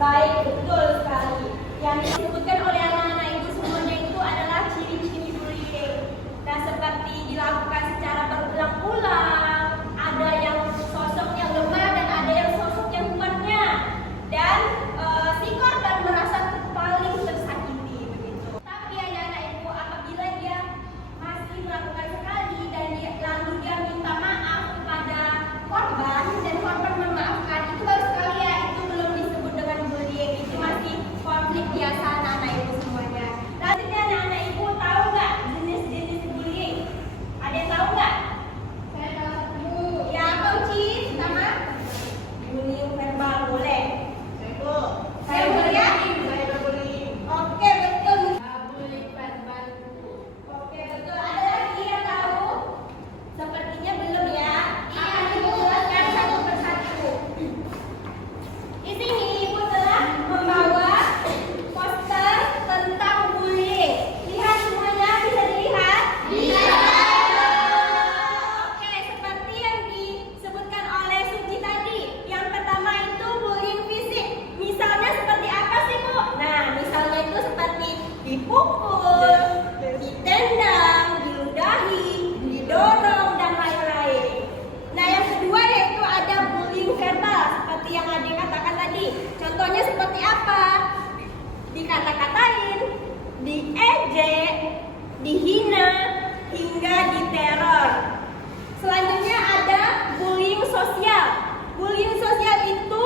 Baik, betul sekali. Yang disebutkan oleh anak-anak ibu semuanya itu adalah ciri-ciri bullying. Nah, seperti dilakukan secara berulang-ulang, ada yang sosoknya lemah dan ada yang sosoknya kuatnya, dan si korban merasa paling tersakiti begitu. Tapi anak-anak ibu, apabila dia masih melakukan sekali dan lalu dia minta maaf kepada korban dan korban memaafkan, itu baru sekali ya, itu belum disebut dengan bullying, itu masih konflik biasa anak-anak ibu semuanya. Lanjutnya anak-anak ibu tahu nggak jenis-jenis bullying? Ada yang tahu nggak? Saya tahu. Ya, apa Uci? Sama? Bullying verbal boleh. Saya boleh ya? Oke, betul. Bullying verbal. Oke, betul. Ada lagi yang tahu? Sepertinya belum ya. Akan Ibu jelaskan satu persatu. Di sini Ibu telah membawa poster tentang bullying. Lihat semuanya, bisa dilihat? Oke, seperti yang disebutkan oleh Suci tadi. Yang pertama itu bullying fisik. Misalnya seperti apa sih, Bu? Nah, misalnya itu seperti dipukul, ditendang, diludahi, didorong, dan lain-lain. Nah, yang kedua yaitu ada bullying verbal, seperti yang Ade katakan tadi. Contohnya seperti apa? Dikata-katain, diejek, dihina, hingga diteror. Selanjutnya ada bullying sosial. Bullying sosial itu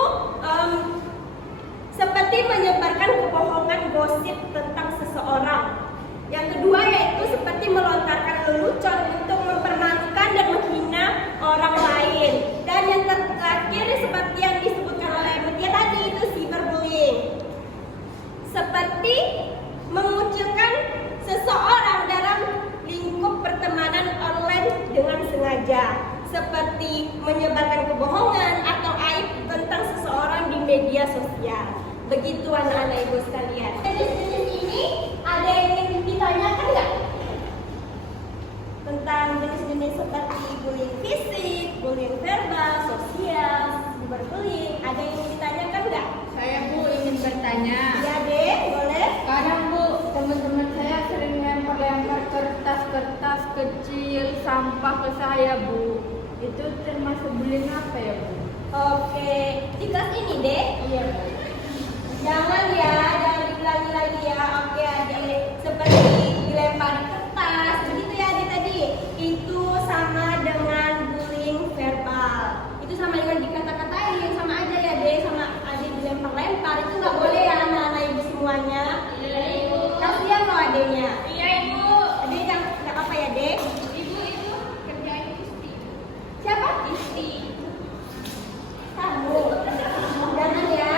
seperti menyebarkan kebohongan gosip tentang seseorang. Yang kedua yaitu seperti melontarkan lelucon untuk mempermalukan dan menghina orang lain. Dan yang terakhir seperti yang disebutkan oleh Mutia tadi itu cyberbullying. Seperti mengucilkan seseorang dalam lingkup pertemanan online dengan sengaja. Seperti menyebarkan kebohongan atau aib tentang seseorang di media sosial. Begitu anak-anak ibu sekalian. Jenis-jenis ini ada yang ingin ditanyakan nggak? Tentang jenis-jenis seperti bullying fisik, bullying verbal, sosial, cyberbullying. Ada yang ingin ditanyakan nggak? Saya Bu ingin bertanya. Ya deh, boleh. Kadang Bu, teman-teman saya sering lempar-lempar kertas-kertas kecil, sampah ke saya Bu. Itu termasuk bullying apa ya Bu? Oke, di kelas ini deh. Iya Bu. Jangan diulangi lagi ya. Oke adik, seperti dilempari kertas, begitu ya adik tadi. Itu sama dengan bullying verbal. Itu sama dengan dikata-katain, sama aja ya deh, sama adik dilempar-lempar. Itu nggak boleh ya anak-anak ibu semuanya. Iya Ibu. Kasihan loh adiknya. Iya Ibu. Adik nggak apa ya dek? Ibu itu kerjaan Isti. Siapa? Isti. Kamu. Jangan ya.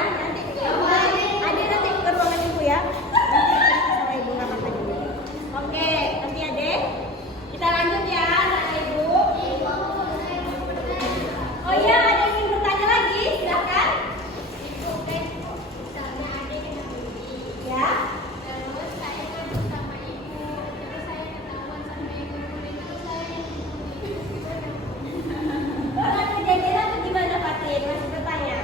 Adik nanti ke ruangan ibu ya. Sama ibu nggak apa-apa juga. Oke, nanti ya dek. Kita lanjut ya, anak ibu. Oh iya, ada yang ingin bertanya lagi? Silakan. Ya. Terus saya ngadu sama ibu, terus saya ketahuan sama ibu, terus saya Pernah kejadian atau gimana Fatin? Masih bertanya?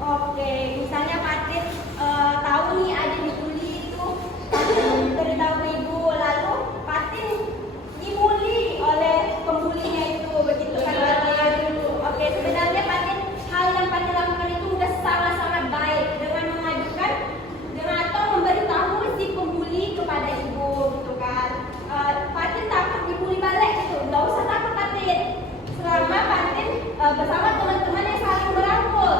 Oke, misalnya Fatin tahu nih ada dibully itu, Fatin beritahu ke ibu, lalu Fatin dibully oleh pembulinya itu, begitu kan Fatin? Oke, sebenarnya Fatin hal yang Fatin lakukan itu udah sangat-sangat baik dengan mengajukan dengan atau memberitahu si pembuli kepada ibu, gitu kan? Fatin takut dibully balik gitu, nggak usah takut Fatin. Selama Fatin bersama teman-teman yang saling merangkul.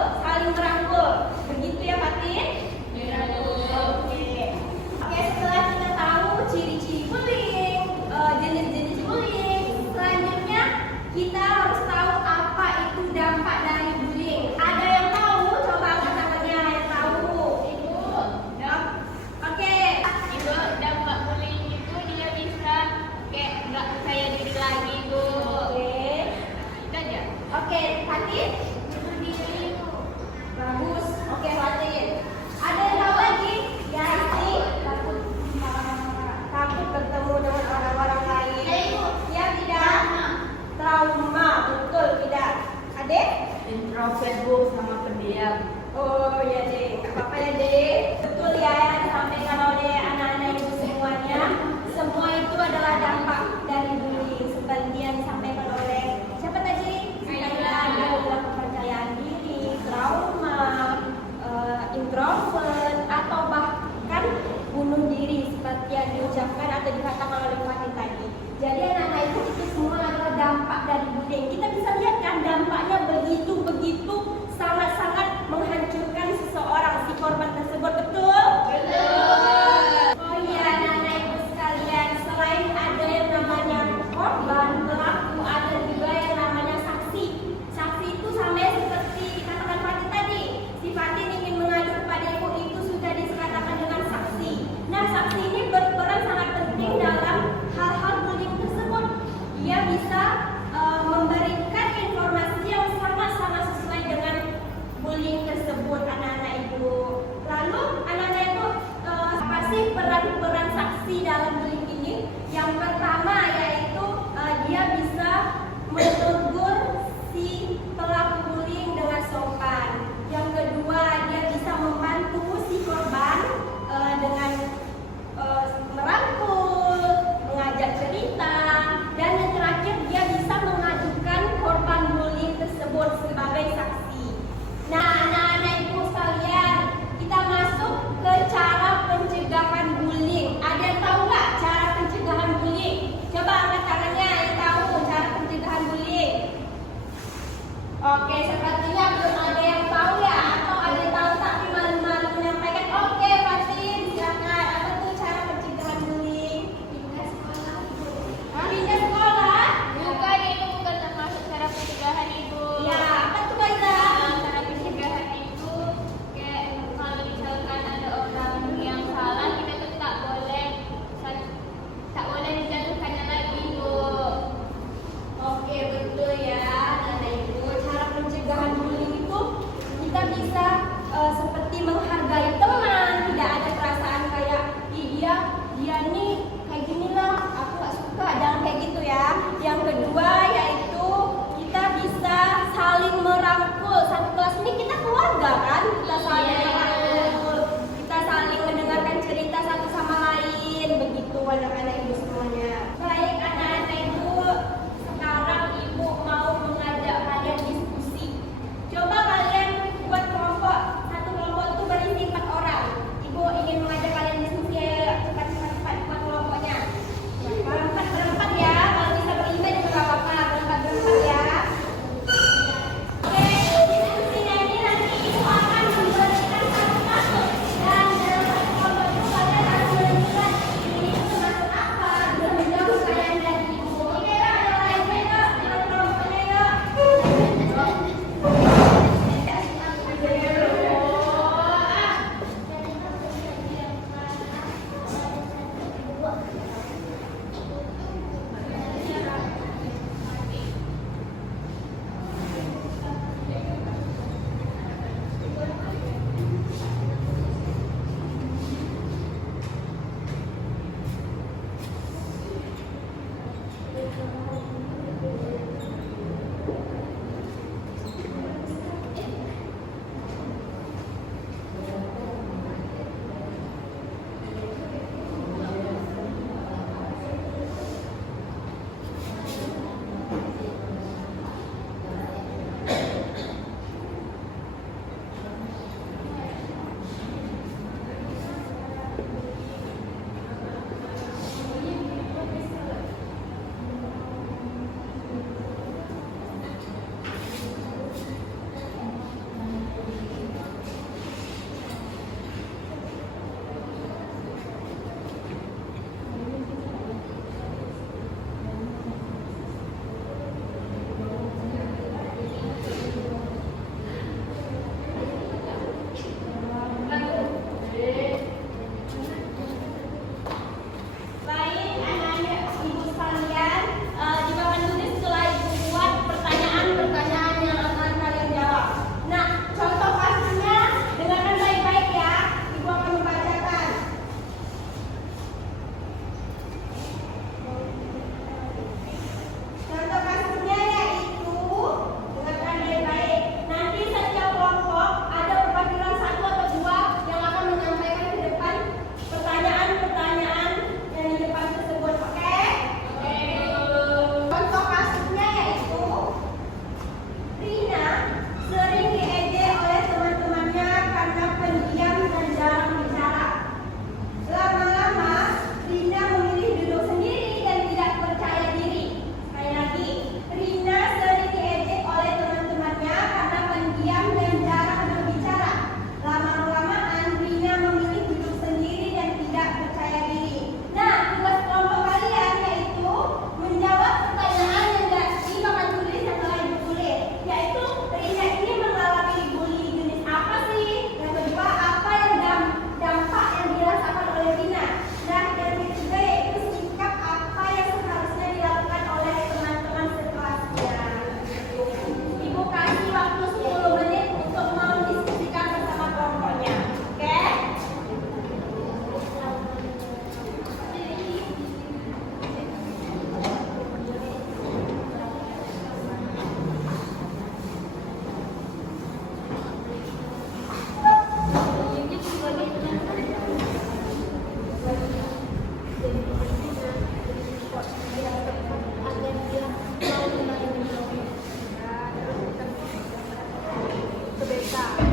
kita.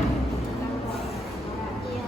Iya,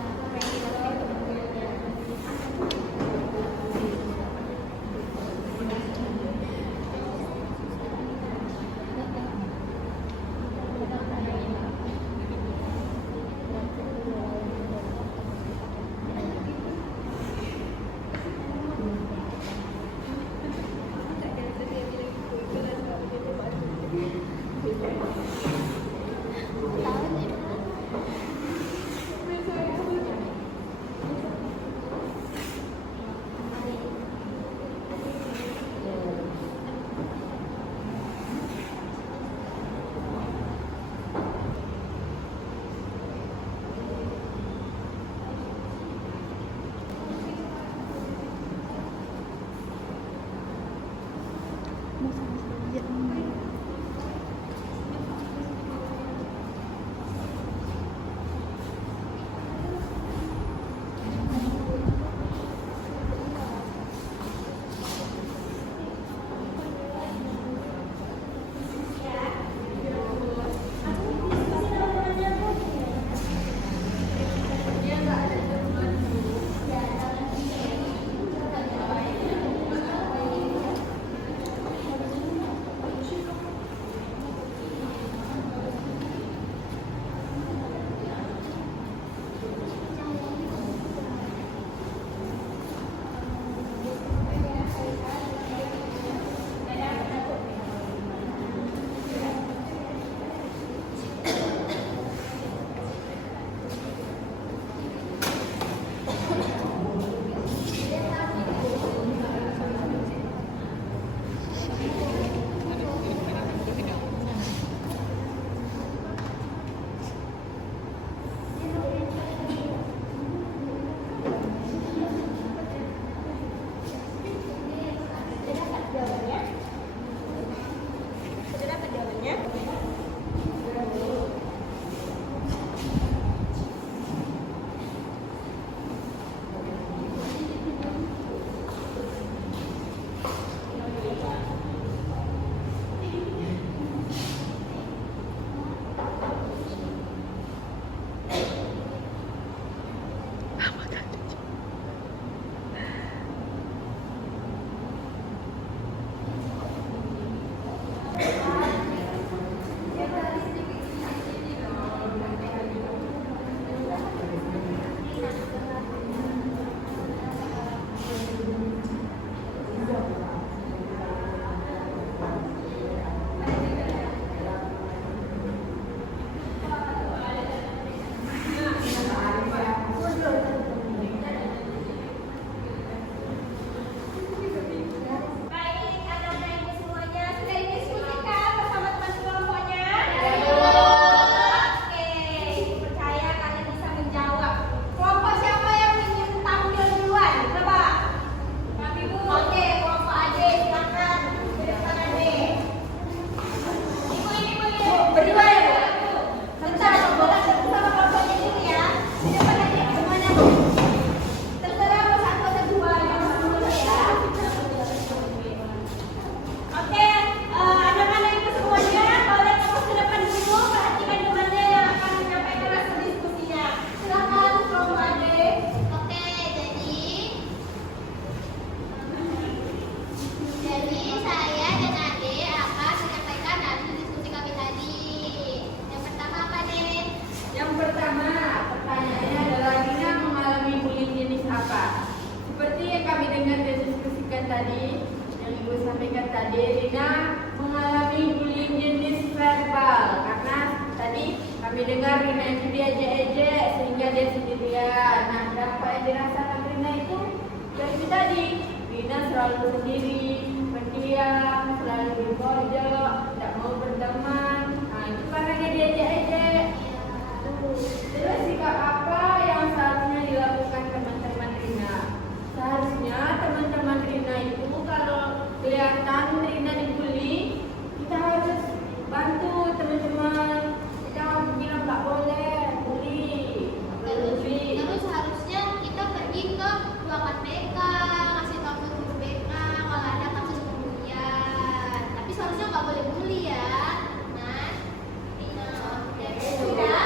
pengen temennya. tadi yang Ibu sampaikan tadi, Rina mengalami bullying jenis verbal karena tadi kami dengar Rina itu diejek-ejek sehingga dia sendirian. Nah, dampak yang dirasakan Rina itu dari tadi, Rina selalu sendiri, pendiam, selalu di pojok, tidak mau berteman. Nah, itu karena dia diejek-ejek. Terus sikap apa yang seharusnya dilakukan teman-teman Rina? Seharusnya teman-teman Rina itu kalau kelihatan Rina dibully, kita harus bantu teman-teman. Kita bilang nggak boleh bully, Terus harusnya kita pergi ke ruangan BK, ngasih tahu ke guru BK kalau ada kasus pembulian. Tapi seharusnya nggak boleh bully ya. Nah, jadi sudah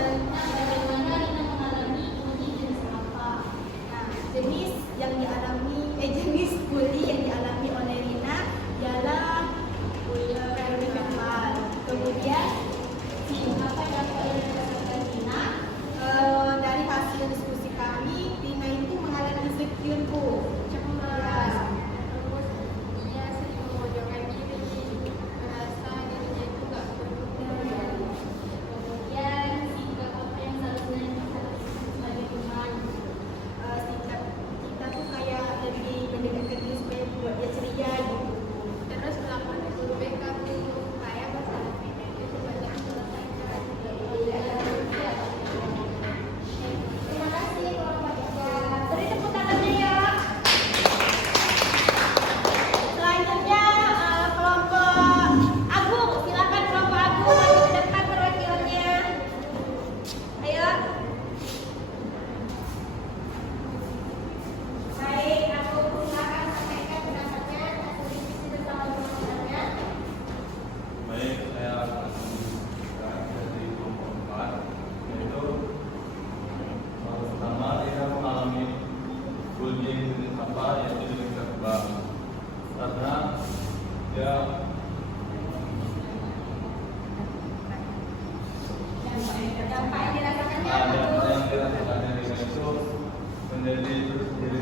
Rina, bagaimana Rina mengalami bully jenis apa? Nah, jenis bully yang dialami oleh Rina ialah bully verbal. Kemudian Apa yang kalian rasakan Rina? dari hasil diskusi kami, Rina itu mengalami insecure, Bu. cemas, terus dia sering memojokkan diri, merasa dirinya itu gak berguna. Kemudian sikap apa yang seharusnya kita lakukan sebagai teman? Sikap kita tuh kayak lebih mendekatkan diri supaya buat dia ceria gitu. Terus melakukan guru BK supaya masalah mereka itu cepat selesaikan. Terima kasih kelompok 3. Beri tepuk tangannya ya. Selanjutnya kelompok Agung. Silakan kelompok Agung maju ke depan perwakilannya. Ayo. Baik, Agung silakan sampaikan pendapatnya hasil diskusi bersama teman-temannya. Baik, saya akan menunjukkan dari kelompok 4, yaitu pertama dia mengalami bullying jenis apa, yaitu jenis verbal, karena dia Dampak yang dirasakannya ada Agung. yang dirasakan dari itu menjadi tersendiri,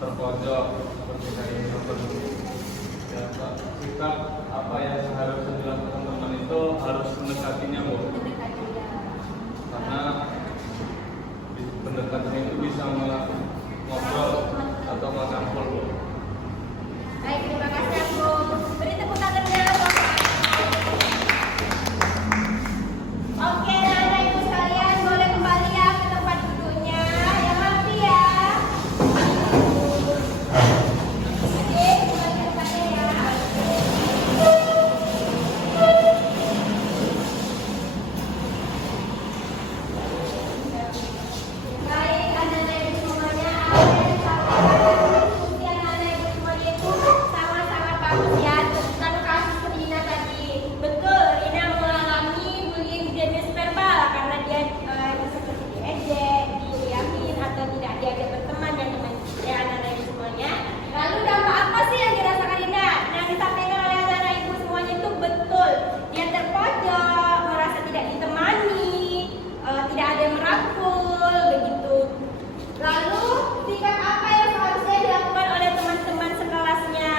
terpojok seperti kayak itu. Ya, Pak. Sikap apa yang seharusnya dilakukan teman itu harus mendekatinya, Bu. Karena pendekatan itu bisa ngobrol atau ngobrol, Bu. Baik, terima kasih Agung. Beri tepuk tangannya. Oke, anak ibu sekalian boleh kembali ya ke tempat duduknya. Yang rapi ya. Oke, kembali ke tempatnya ya. Baik, anak-anak ibu semuanya, apa yang disampaikan diskusi anak-anak ibu semuanya itu sangat-sangat bagus ya tentang kasus Rina tadi. Betul, Rina mengalami bullying jenis verbal karena dia seperti diejek, didiamin atau tidak diajak berteman dan teman ya anak-anak ibu semuanya. Lalu dampak apa sih yang dirasakan Rina? Nah, disampaikan oleh anak-anak ibu semuanya itu betul. Dia terpojok, merasa tidak ditemani, tidak ada yang merangkul, begitu. Lalu sikap apa yang seharusnya dilakukan oleh teman-teman sekelasnya?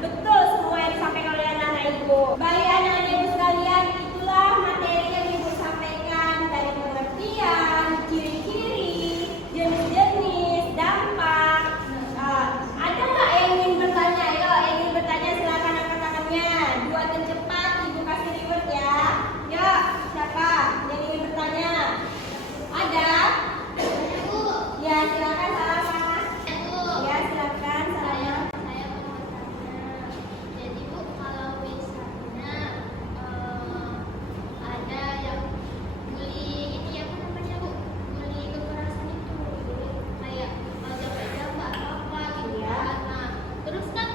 Betul semua yang disampaikan oleh anak-anak ibu. Baik anak-anak ibu sekalian, itulah materi yang ibu sampaikan dari pengertian, ciri-ciri, jenis-jenis, dampak. Ada nggak yang ingin bertanya? Ayo, yang ingin bertanya silakan angkat tangannya. 2 tercepat, ibu kasih reward ya. Yuk, siapa yang ingin bertanya? Ada? Bu, Ya, silakan Salama. Bu. Ya, silakan Saya Salama. saya mau bertanya. Jadi Bu, kalau misalnya ada yang bully ini apa namanya Bu? Bully kekerasan itu, kayak jambak-jambak apa gitu Iya. kan. Nah, terus kan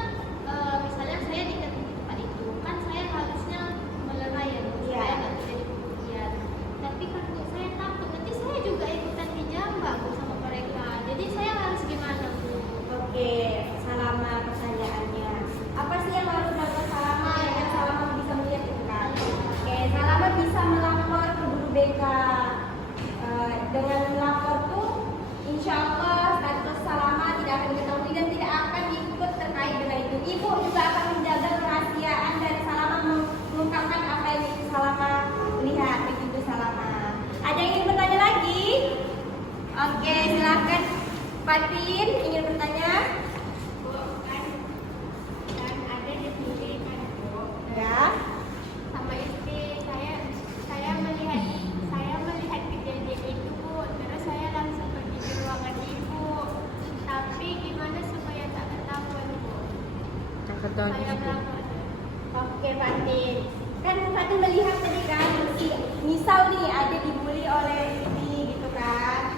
misalnya saya dikatain di tempat itu, kan saya harusnya melerai ya Bu, Iya. supaya nggak terjadi kemudian. Tapi kan Bu, saya takut nanti saya juga ikutan dijambak Bu sama mereka. Jadi saya harus gimana Bu? Oke, Salama pertanyaannya. Apa sih yang harus dilakukan Salama yang Salama bisa melihat itu kan? Oke, Salama bisa melapor ke guru BK. Dengan melapor tuh, insya Allah status Salama tidak akan diketahui dan tidak akan ikut terkait dengan itu. Ibu juga akan menjaga kerahasiaan dan Salama mengungkapkan apa yang ingin Salama lihat. Begitu Salama. Ada yang ingin bertanya lagi? Oke, silakan Fatin ingin bertanya. Kan ada di sini kan Bu, Ya. sama istri saya melihat kejadian itu Bu, terus saya langsung pergi ke ruangan ibu. Tapi gimana supaya tak ketahuan Bu? Saya melapor. Oke, Fatin. Kan Fatin melihat tadi kan, misal nih ada dibully oleh ini gitu kan.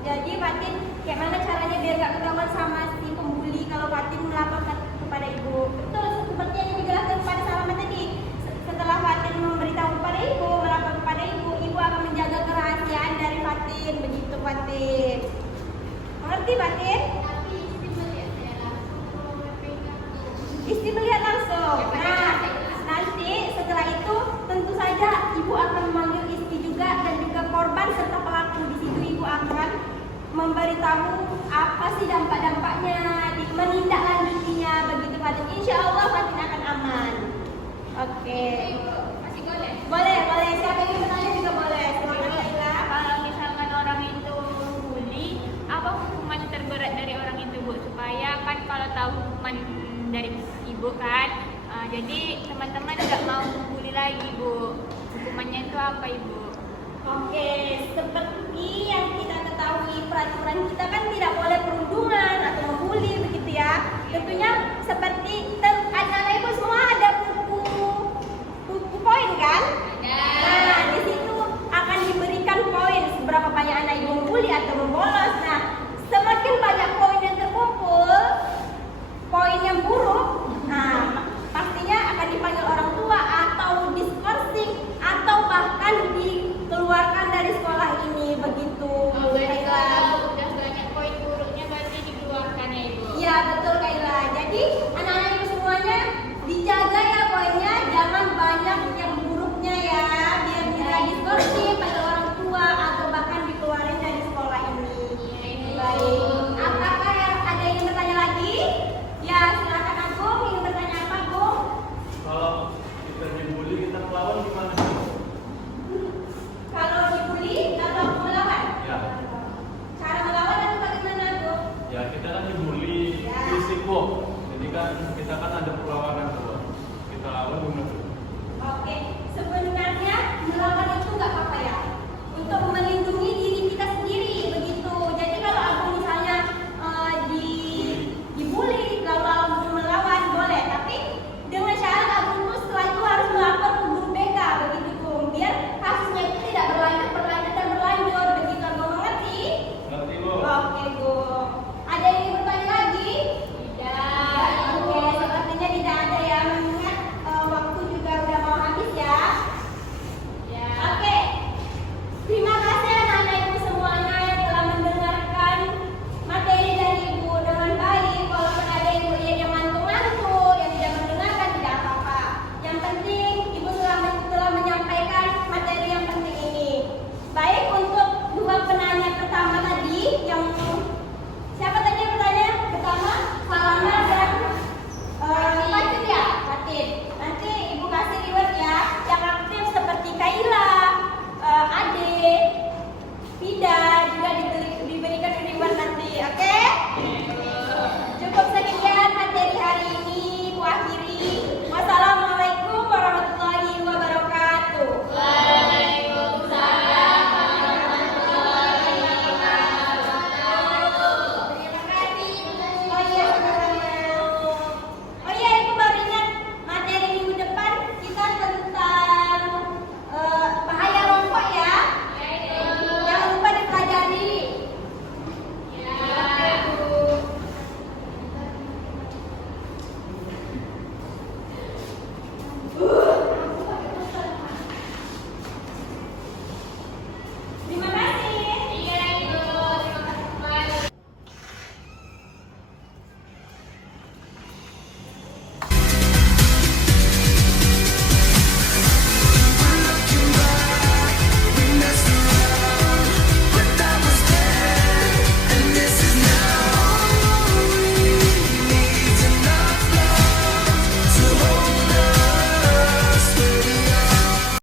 Jadi Fatin, kayak mana caranya biar gak ketahuan sama si pembuli kalau Fatin melaporkan kepada ibu? Betul, seperti yang dijelaskan kepada Salama tadi. Setelah Fatin memberitahu kepada ibu, melapor kepada ibu, sih dampak-dampaknya, menindaklanjutinya begitu Fatin. Insya Allah Fatin akan aman. Oke. Masih boleh? Boleh, boleh. Siapa yang ingin bertanya?